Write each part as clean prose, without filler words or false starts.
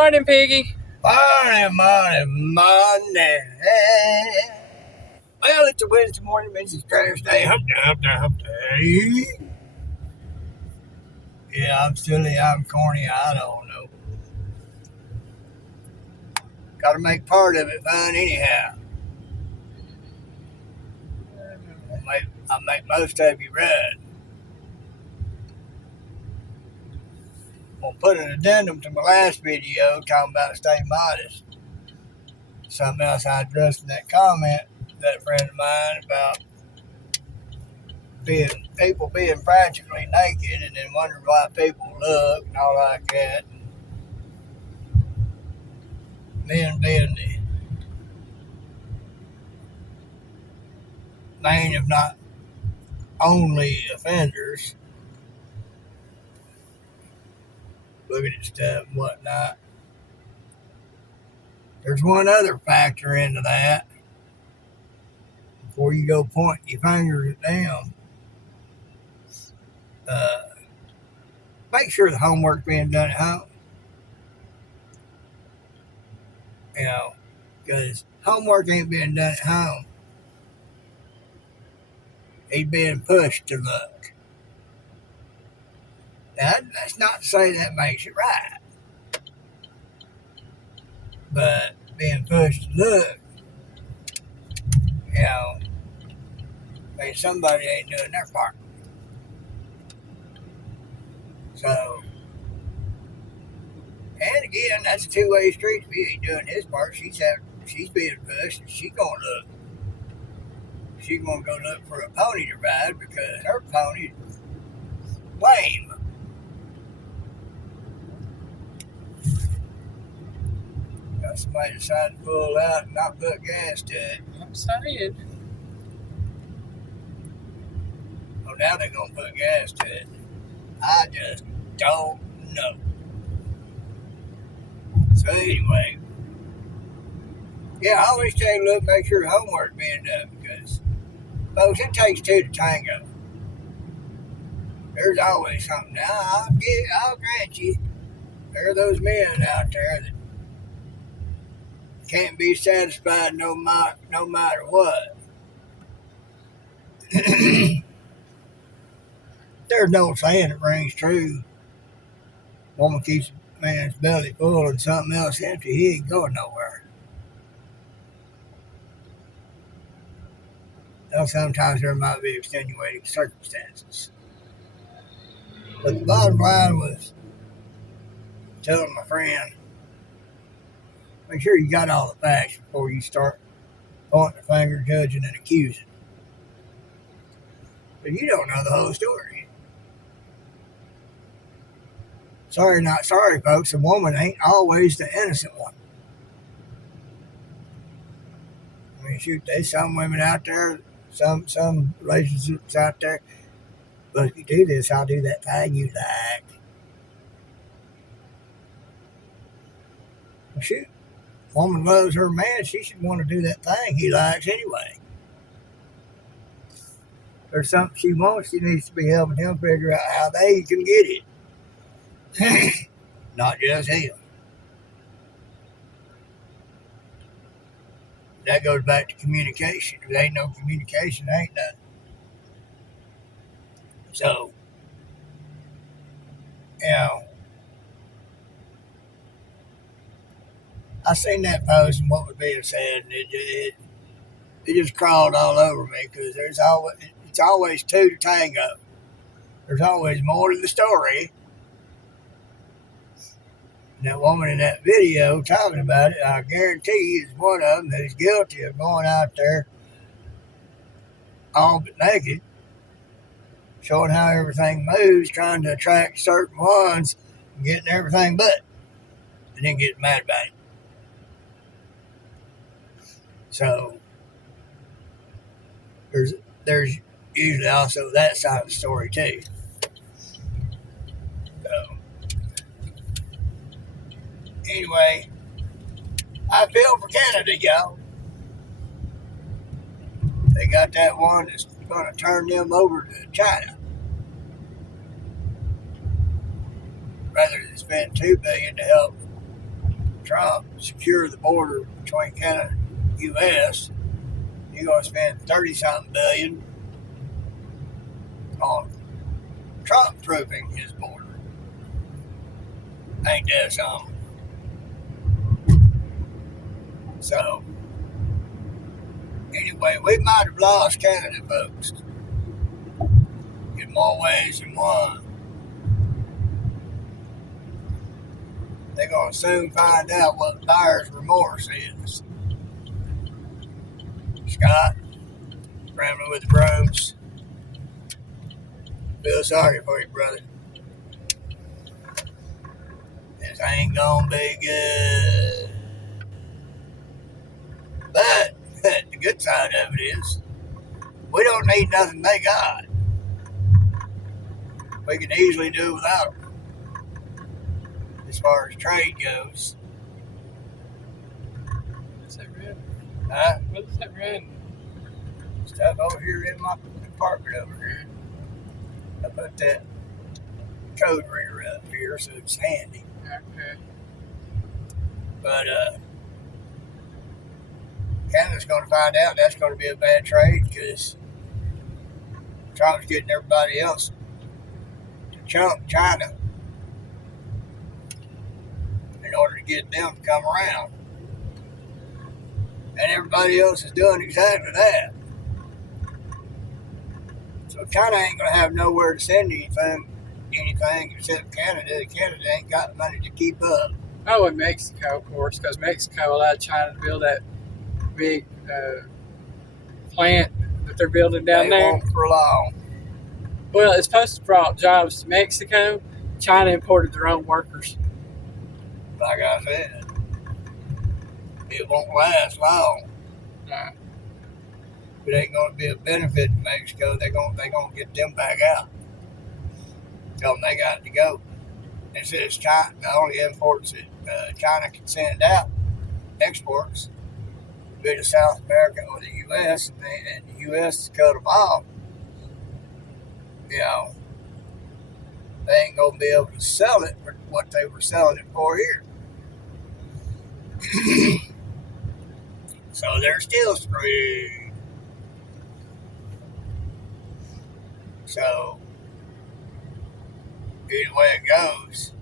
Morning, Piggy. Morning. Well, it's a Wednesday morning, Mrs. Thursday. Hump day. Yeah, I'm silly, I'm corny, I don't know. Gotta make part of it fun anyhow. I'll make most of you run. I'll put an addendum to my last video talking about stay modest. Something else I addressed in that comment, that friend of mine, about people being practically naked and then wondering why people look and all like that. Men being the main, if not only, offenders, looking at stuff and whatnot. There's one other factor into that. Before you go pointing your fingers at them, make sure the homework's being done at home. You know, because homework ain't being done at home. He's being pushed to look. Now, that's not to say that makes it right. But being pushed to look, you know, means somebody ain't doing their part. So, and again, that's a two-way street. If he ain't doing his part, she's being pushed, and she's gonna look. She's gonna go look for a pony to ride because her pony's lame. Got somebody decided to pull out and not put gas to it. I'm saying. Oh, now they're gonna put gas to it. I just don't know. So anyway, yeah, I always tell you, look, make sure homework being done because, folks, it takes two to tango. There's always something. Now, I'll grant you, there are those men out there that can't be satisfied no matter what. There's no saying that rings true. Woman keeps a man's belly full and something else empty, he ain't going nowhere. Now, sometimes there might be extenuating circumstances. But the bottom line was telling my friend, make sure you got all the facts before you start pointing the finger, judging, and accusing. But you don't know the whole story. Sorry, not sorry, folks. A woman ain't always the innocent one. I mean, shoot, there's some women out there, some relationships out there. But if you do this, I'll do that thing you like. Well, shoot, woman loves her man. She should want to do that thing he likes anyway. If there's something she wants, she needs to be helping him figure out how they can get it. Not just him. That goes back to communication. If there ain't no communication, there ain't nothing. So, you know, I seen that post and what was being said, and it just crawled all over me because it's always two to tango. There's always more to the story. And that woman in that video talking about it, I guarantee you is one of them who's guilty of going out there all but naked, showing how everything moves, trying to attract certain ones, and getting everything but, and then getting mad about it. So there's usually also that side of the story too. So anyway, I feel for Canada, y'all. They got that one that's going to turn them over to China rather than spend $2 billion to help Trump secure the border between Canada and U.S., you're going to spend 30-something billion on Trump-proofing his border. Ain't that something? So, anyway, we might have lost Canada, folks, in more ways than one. They're going to soon find out what buyer's remorse is. Scott, rambling with the brooms. Feel sorry for you, brother. This ain't gonna be good. But the good side of it is, we don't need nothing they got. We can easily do without them. As far as trade goes. What's that red? Huh? What's that red? Stuff over here in my apartment over here. I put that code reader up here so it's handy. Okay. But Canada's going to find out that's going to be a bad trade because Trump's getting everybody else to chunk China in order to get them to come around. And everybody else is doing exactly that. So China ain't going to have nowhere to send anything except Canada. Canada ain't got money to keep up. Oh, and Mexico, of course, because Mexico allowed China to build that big plant that they're building down there. Won't for long. Well, it's supposed to bring jobs to Mexico. China imported their own workers. Like I said, it won't last long. No. It ain't going to be a benefit to Mexico. They're going to get them back out. Tell them they got to go. It says China, the only imports that China can send out, exports, be to South America or the U.S., and the U.S. cut them off. You know, they ain't going to be able to sell it for what they were selling it for here. So they're still screwed. So, either way it goes,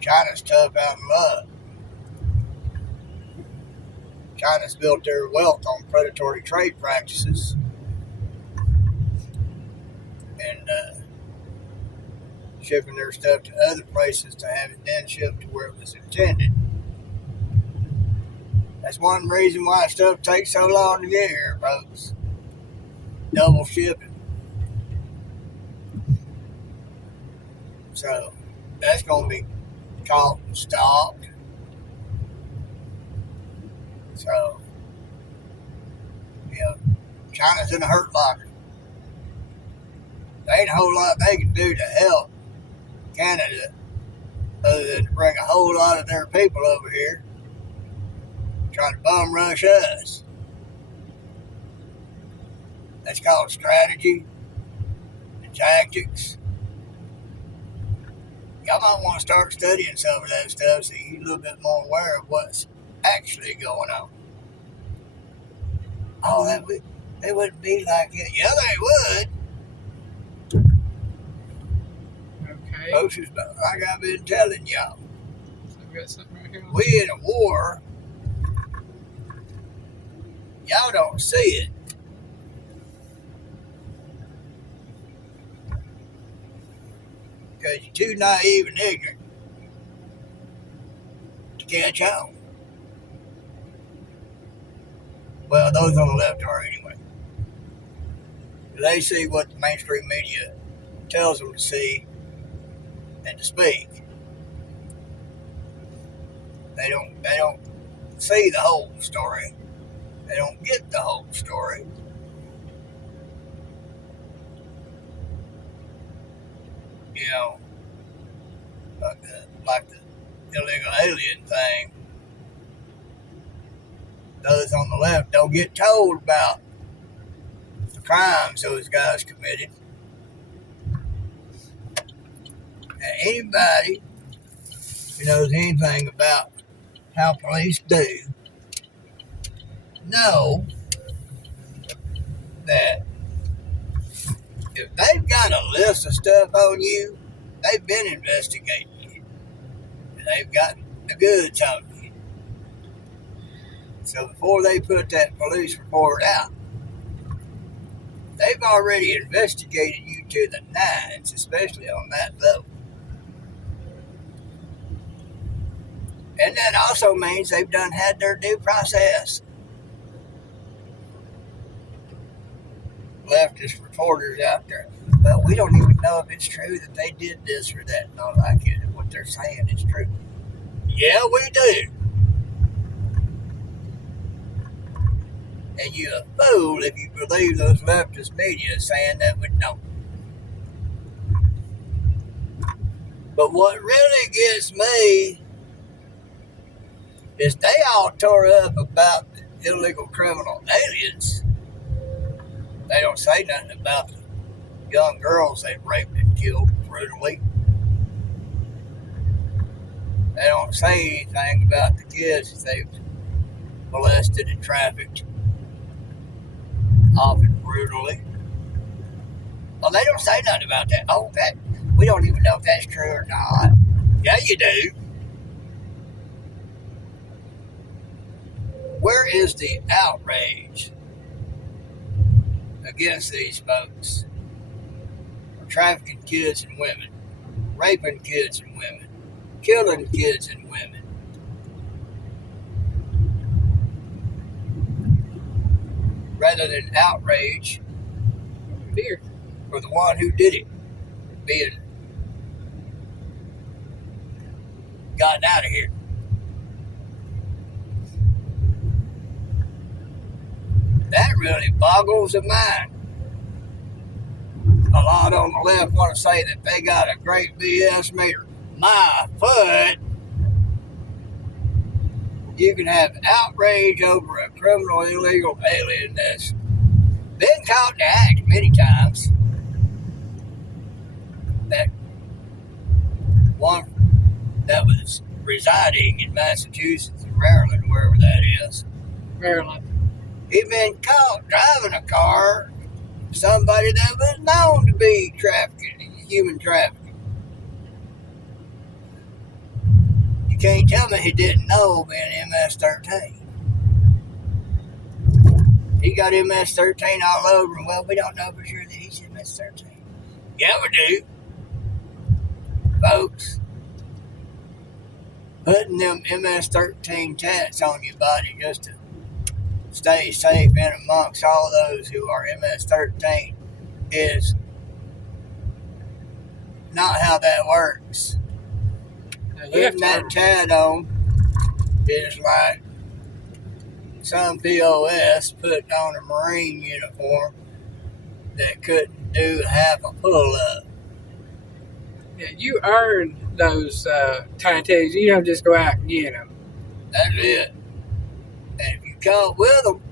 China's tough out in luck. China's built their wealth on predatory trade practices and shipping their stuff to other places to have it then shipped to where it was intended. That's one reason why stuff takes so long to get here, folks. Double shipping. So that's going to be caught and stopped. So, China's in a hurt locker. There ain't a whole lot they can do to help Canada other than to bring a whole lot of their people over here trying to bum rush us. That's called strategy and tactics. Y'all might want to start studying some of that stuff so you're a little bit more aware of what's actually going on. Oh, they wouldn't be like it. Yeah, they would. Okay. Folks, like I've been telling y'all, So we got something right here. we in a war. Y'all don't see it. Because you're too naive and ignorant to catch on. Well, those on the left are anyway. They see what the mainstream media tells them to see and to speak. They don't see the whole story. They don't get the whole story. You know, like the illegal alien thing. Those on the left don't get told about the crimes those guys committed. And anybody who knows anything about how police do know that if they've got a list of stuff on you, they've been investigating you. And they've got the goods on you. So before they put that police report out, they've already investigated you to the nines, especially on that level. And that also means they've done had their due process. Leftist reporters out there, well, we don't even know if it's true that they did this or that. And all like it. What they're saying is true. Yeah, we do. And you're a fool if you believe those leftist media saying that we don't. But what really gets me is they all tore up about the illegal criminal aliens. They don't say nothing about the young girls they've raped and killed brutally. They don't say anything about the kids they've molested and trafficked, often brutally. Well, they don't say nothing about that. Oh, that we don't even know if that's true or not. Yeah, you do. Where is the outrage against these folks for trafficking kids and women, raping kids and women, killing kids and women? Rather than outrage Fear. for the one who did it being gotten out of here. That really boggles the mind. A lot on the left want to say that they got a great BS meter. My foot. You can have outrage over a criminal illegal alien that's been caught in the act many times. That one that was residing in Massachusetts, Maryland, wherever that is. Maryland. He'd been caught driving a car, somebody that was known to be trafficking, human trafficking. You can't tell me he didn't know being MS-13. He got MS-13 all over him. Well, we don't know for sure that he's MS-13. Yeah, we do. Folks, putting them MS-13 tats on your body just to stay safe in amongst all those who are MS-13 is not how that works. Putting that tat on is like some POS put on a Marine uniform that couldn't do half a pull-up. Yeah, you earn those tattoos. You don't just go out and get them. That's it. And if you caught with them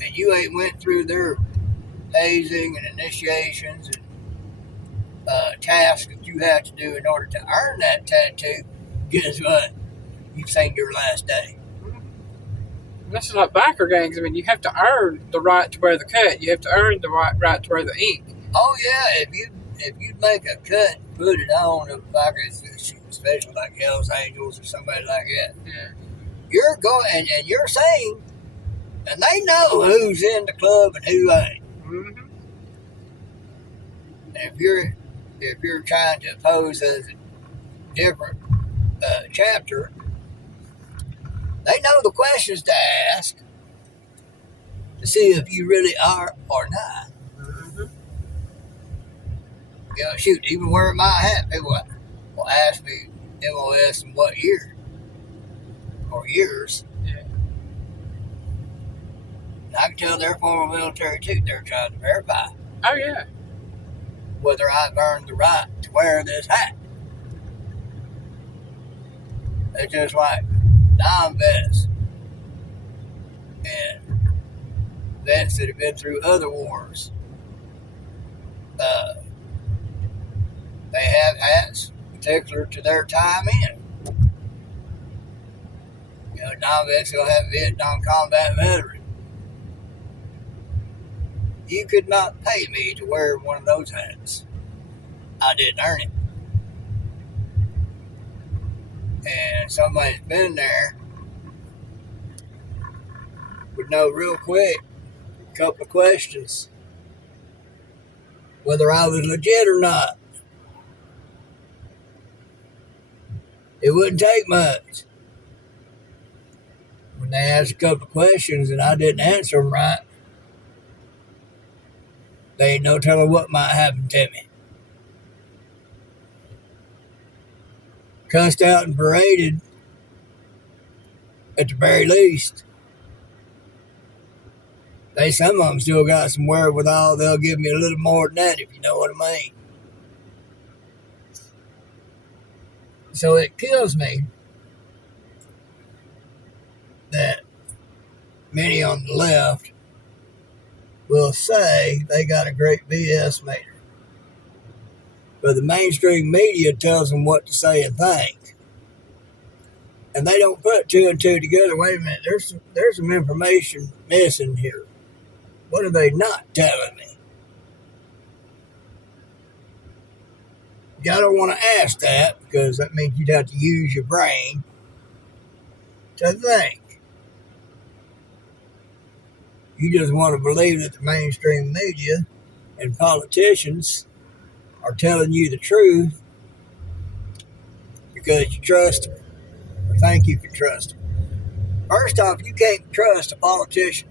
and you ain't went through their hazing and initiations and tasks that you have to do in order to earn that tattoo, guess what? You've seen your last day. That's like biker gangs. I mean, you have to earn the right to wear the cut. You have to earn the right to wear the ink. Oh yeah, if you make a cut and put it on a biker, especially like Hell's Angels or somebody like that, Yeah. you're going and you're saying, and they know who's in the club and who ain't. Mm-hmm. And if you're trying to pose as a different chapter, they know the questions to ask to see if you really are or not. Mm-hmm. You know, shoot, even wearing my hat, people will ask me MOS in what year or years. Yeah. And I can tell they're former military too. They're trying to verify Oh yeah. whether I've earned the right to wear this hat. It's just like non-vets and vets that have been through other wars. They have hats particular to their time in. Vietnam vets will have Vietnam combat veteran. You could not pay me to wear one of those hats. I didn't earn it. And somebody's been there would know real quick a couple of questions whether I was legit or not. It wouldn't take much. When they asked a couple of questions and I didn't answer them right, they ain't no telling what might happen to me. Cussed out and paraded at the very least. Some of them still got some wherewithal. They'll give me a little more than that, if you know what I mean. So it kills me that many on the left will say they got a great BS meter, but the mainstream media tells them what to say and think, and they don't put two and two together. Wait a minute, there's some information missing here. What are they not telling me? I don't want to ask that, because that means you'd have to use your brain to think. You just want to believe that the mainstream media and politicians are telling you the truth because you trust them, or think you can trust them. First off, you can't trust a politician.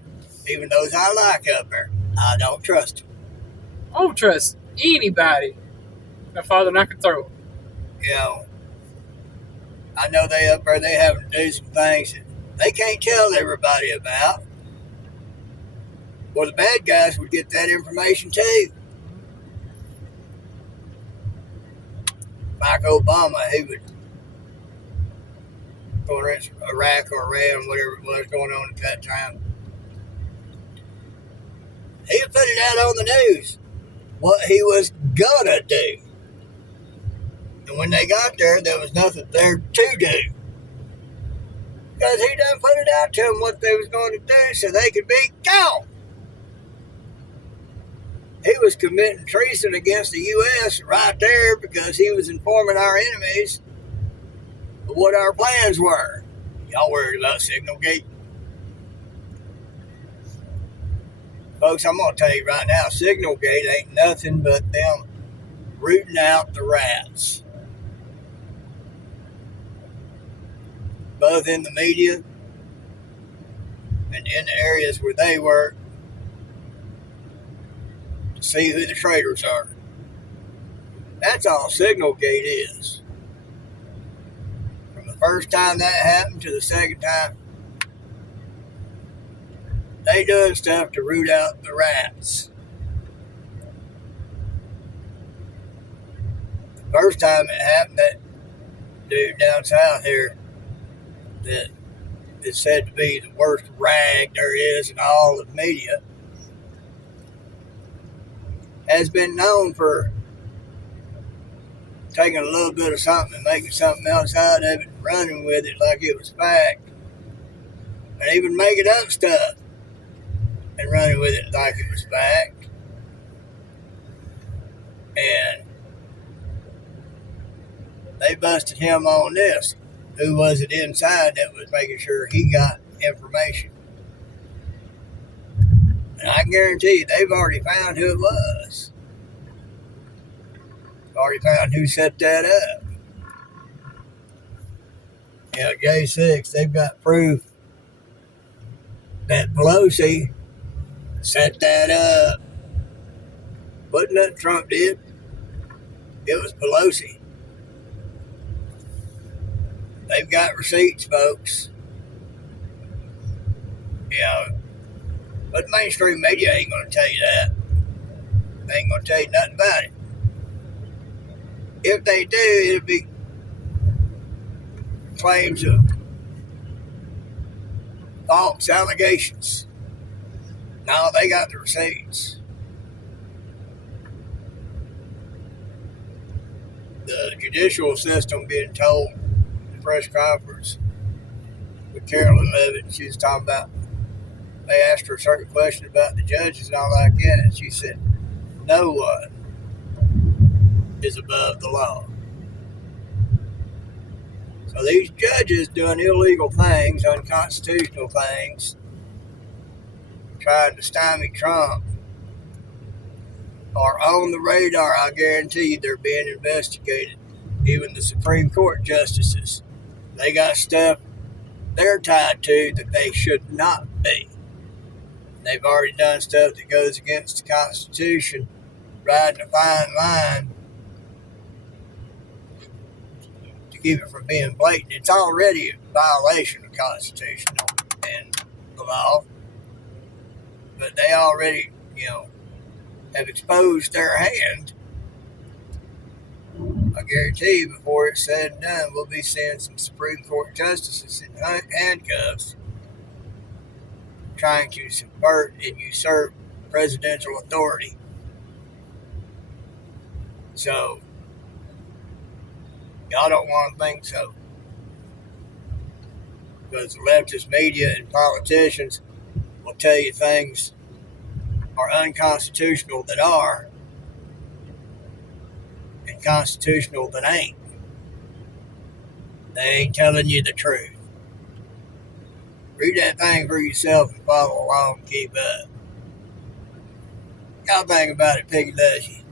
Even those I like up there, I don't trust them. I don't trust anybody. My father and I could throw. You know, I know they up there, they having to do some things that they can't tell everybody about. Well, the bad guys would get that information too. Mike Obama, he would go against Iraq or Iran, whatever it was going on at that time. He would put it out on the news what he was gonna do. And when they got there, there was nothing there to do. Because he done put it out to them what they was going to do so they could be gone. He was committing treason against the U.S. right there because he was informing our enemies of what our plans were. Y'all worried about Signalgate? Folks, I'm going to tell you right now, Signalgate ain't nothing but them rooting out the rats. Both in the media and in the areas where they work, to see who the traitors are. That's all Signalgate is. From the first time that happened to the second time, they doing stuff to root out the rats. The first time it happened, that dude down south here that is said to be the worst rag there is in all of the media has been known for taking a little bit of something and making something else out of it and running with it like it was fact, and even making up stuff and running with it like it was fact. And they busted him on this. Who was it inside that was making sure he got information? And I guarantee you, they've already found who it was. Already found who set that up. Yeah, J6, they've got proof that Pelosi set that up. Wasn't that Trump did? It was Pelosi. They've got receipts, folks. Yeah, but the mainstream media ain't going to tell you that. They ain't going to tell you nothing about it. If they do, it'll be claims of false allegations. No, they got the receipts. The judicial system being told in the press conference with Carolyn Levitt. She was talking about, they asked her a certain question about the judges and all like that, and she said, no one is above the law. So these judges doing illegal things, unconstitutional things, trying to stymie Trump, are on the radar. I guarantee you they're being investigated. Even the Supreme Court justices, they got stuff they're tied to that they should not be. They've already done stuff that goes against the Constitution, riding a fine line to keep it from being blatant. It's already a violation of the Constitution and the law, but they already, have exposed their hand. I guarantee you, before it's said and done, we'll be seeing some Supreme Court justices in handcuffs trying to subvert and usurp presidential authority. So, y'all don't want to think so. Because the leftist media and politicians will tell you things are unconstitutional that are, and constitutional that ain't. They ain't telling you the truth. Read that thing for yourself and follow along and keep up. Y'all think about it, Piggy Lushy.